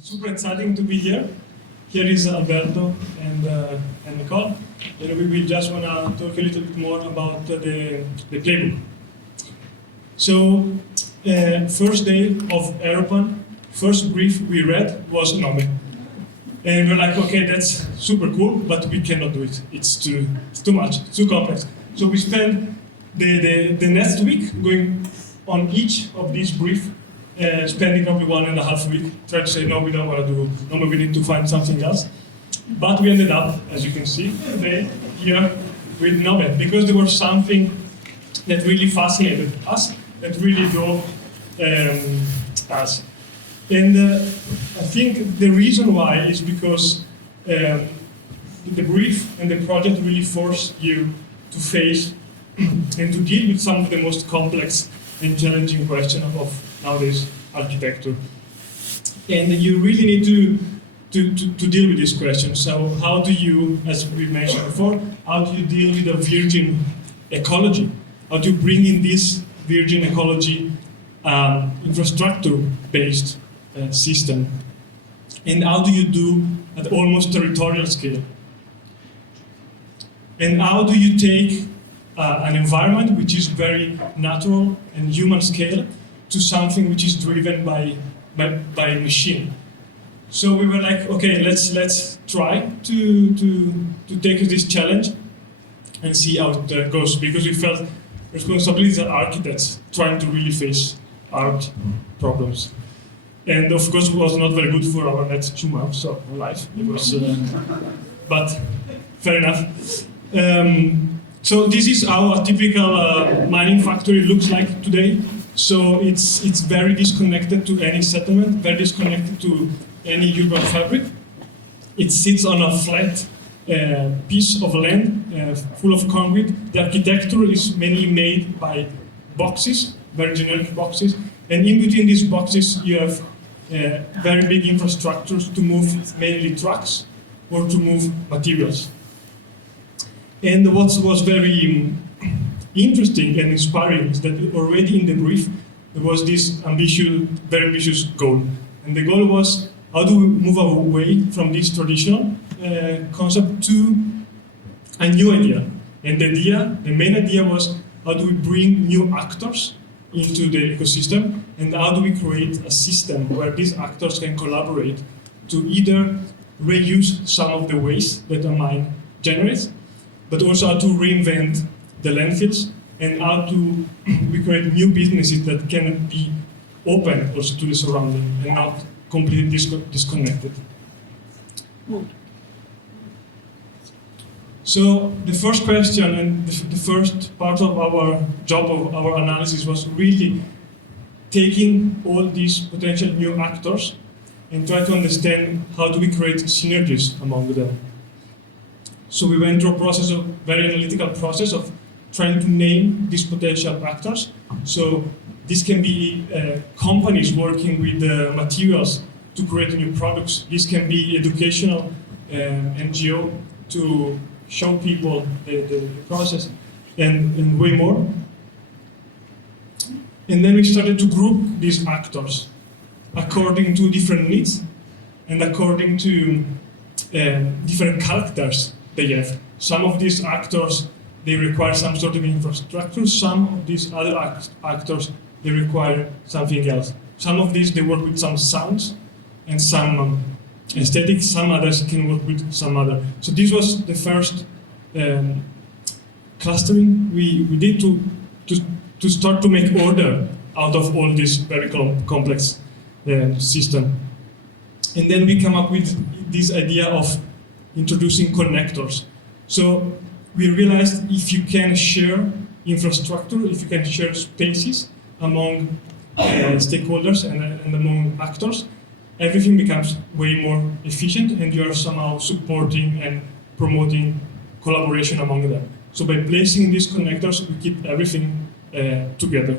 Super exciting to be here. Here is Alberto and Nicole. And we will just want to talk a little bit more about the playbook. So, first day of Aeropan, first brief we read was Nome. And we're like, okay, that's super cool, but we cannot do it. It's too much, too complex. So we spent the next week going on each of these briefs, spending probably 1.5 weeks, trying to say, no, we don't want to do Nome, we need to find something else. But we ended up, as you can see today, here with Nome, because there was something that really fascinated us, that really drove us. And I think the reason why is because the brief and the project really force you to face and to deal with some of the most complex and challenging questions of nowadays architecture. And you really need to deal with these questions. So how do you, as we mentioned before, how do you deal with a virgin ecology? How do you bring in this virgin ecology infrastructure-based system? And how do you do at almost territorial scale? And how do you take an environment which is very natural and human scale to something which is driven by machine? So we were like, okay, let's try to take this challenge and see how it goes, because we felt responsibility as architects trying to really face art problems. And of course, it was not very good for our next 2 months of life. It was, but fair enough. So this is how a typical mining factory looks like today. So it's very disconnected to any settlement, very disconnected to any urban fabric. It sits on a flat piece of land full of concrete. The architecture is mainly made by boxes, very generic boxes. And in between these boxes, you have very big infrastructures to move mainly trucks or to move materials. And what was very interesting and inspiring is that already in the brief, there was this very ambitious goal. And the goal was, how do we move away from this traditional concept to a new idea? And the main idea was, how do we bring new actors into the ecosystem, and how do we create a system where these actors can collaborate to either reuse some of the waste that a mine generates, but also how to reinvent the landfills, and how to we create new businesses that can be open also to the surrounding and not completely disconnected. So the first question and the first part of our job, of our analysis, was really taking all these potential new actors and try to understand how do we create synergies among them. So we went through a process of very analytical process of trying to name these potential actors. So this can be companies working with materials to create new products. This can be educational NGO to show people the process, and way more. And then we started to group these actors according to different needs and according to different characters they have. Some of these actors, they require some sort of infrastructure. Some of these other actors, they require something else. Some of these, they work with some sounds and some aesthetics. Some others can work with some other. So this was the first clustering we did to start to make order out of all this very complex system. And then we come up with this idea of introducing connectors. So we realized if you can share infrastructure, if you can share spaces among stakeholders and among actors, everything becomes way more efficient, and you are somehow supporting and promoting collaboration among them. So by placing these connectors, we keep everything together.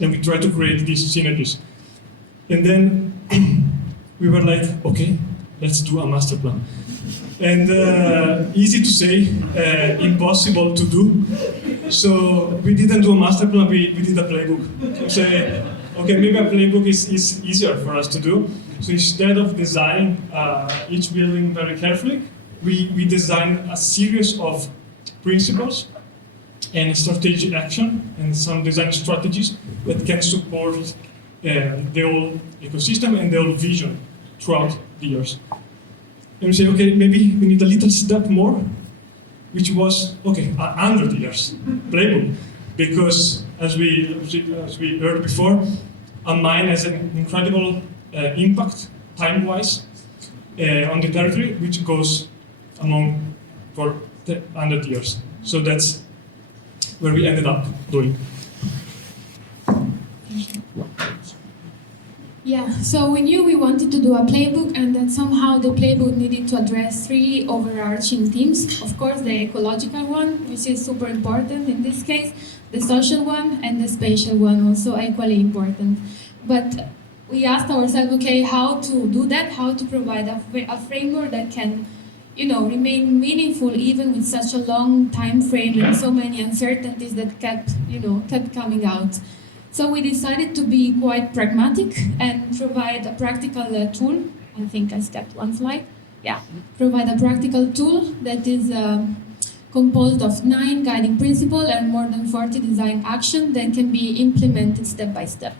And we try to create these synergies. And then we were like, okay, let's do a master plan. And easy to say, impossible to do. So we didn't do a master plan, we did a playbook. So okay, maybe a playbook is easier for us to do. So instead of designing each building very carefully, we design a series of principles and strategic action and some design strategies that can support the whole ecosystem and the whole vision throughout the years. And we say, okay, maybe we need a little step more, which was, okay, 100 years playbook. Because as we heard before, a mine has an incredible impact, time-wise, on the territory, which goes among for 100 years. So that's where we ended up doing. Yeah, so we knew we wanted to do a playbook and that somehow the playbook needed to address three overarching themes. Of course, the ecological one, which is super important in this case, the social one, and the spatial one, also equally important. But we asked ourselves, okay, how to do that, how to provide a framework that can, remain meaningful even with such a long time frame and so many uncertainties that kept coming out. So we decided to be quite pragmatic and provide a practical tool. I think I skipped one slide. Yeah, provide a practical tool that is composed of 9 guiding principles and more than 40 design actions that can be implemented step by step.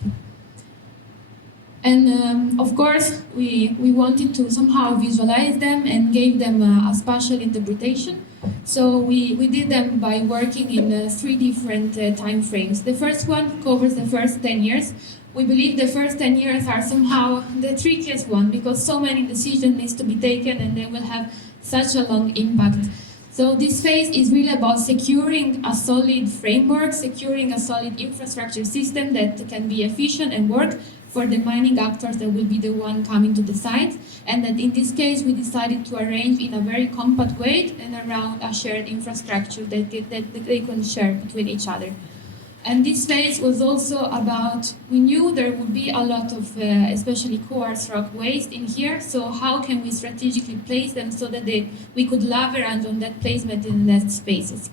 And of course, we wanted to somehow visualize them and gave them a spatial interpretation. So we did them by working in 3 different time frames. The first one covers the first 10 years. We believe the first 10 years are somehow the trickiest one because so many decisions need to be taken and they will have such a long impact. So this phase is really about securing a solid framework, securing a solid infrastructure system that can be efficient and work for the mining actors that will be the one coming to the site, and that in this case we decided to arrange in a very compact way and around a shared infrastructure that they can share between each other. And this phase was also about, we knew there would be a lot of, especially coarse rock waste in here, so how can we strategically place them so that we could leverage on that placement in the next spaces.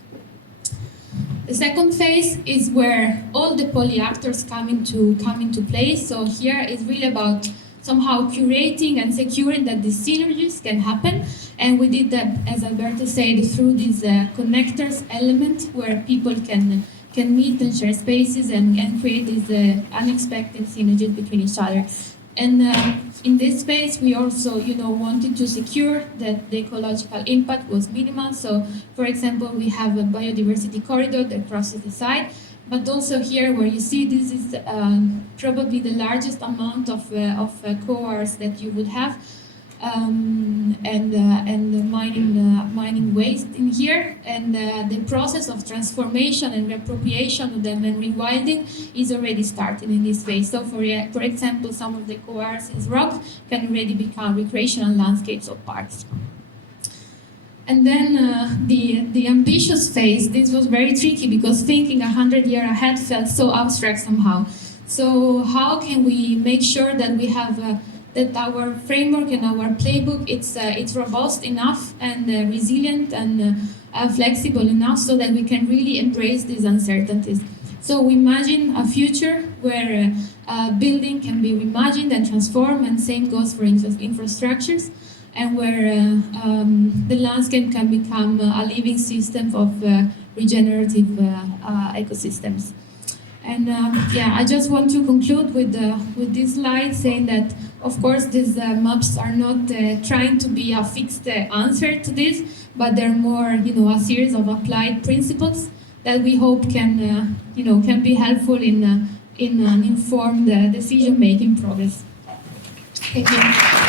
The second phase is where all the polyactors come into place. So here is really about somehow curating and securing that the synergies can happen. And we did that, as Alberto said, through this connectors element where people can meet and share spaces and create these unexpected synergies between each other. And in this space, we also, wanted to secure that the ecological impact was minimal. So, for example, we have a biodiversity corridor that crosses the site, but also here, where you see, this is probably the largest amount of coars that you would have, and mining waste in here, and the process of transformation and reappropriation of them and rewilding is already started in this phase. So for example, some of the coars as rock can already become recreational landscapes or parks. And then the ambitious phase, this was very tricky because thinking 100 years ahead felt so abstract somehow. So how can we make sure that we have that our framework and our playbook, it's robust enough and resilient and flexible enough so that we can really embrace these uncertainties. So we imagine a future where building can be reimagined and transformed, and same goes for infrastructures, and where the landscape can become a living system of regenerative ecosystems. And I just want to conclude with this slide saying that, of course, these maps are not trying to be a fixed answer to this, but they're more, a series of applied principles that we hope can be helpful in an informed decision-making progress. Thank you.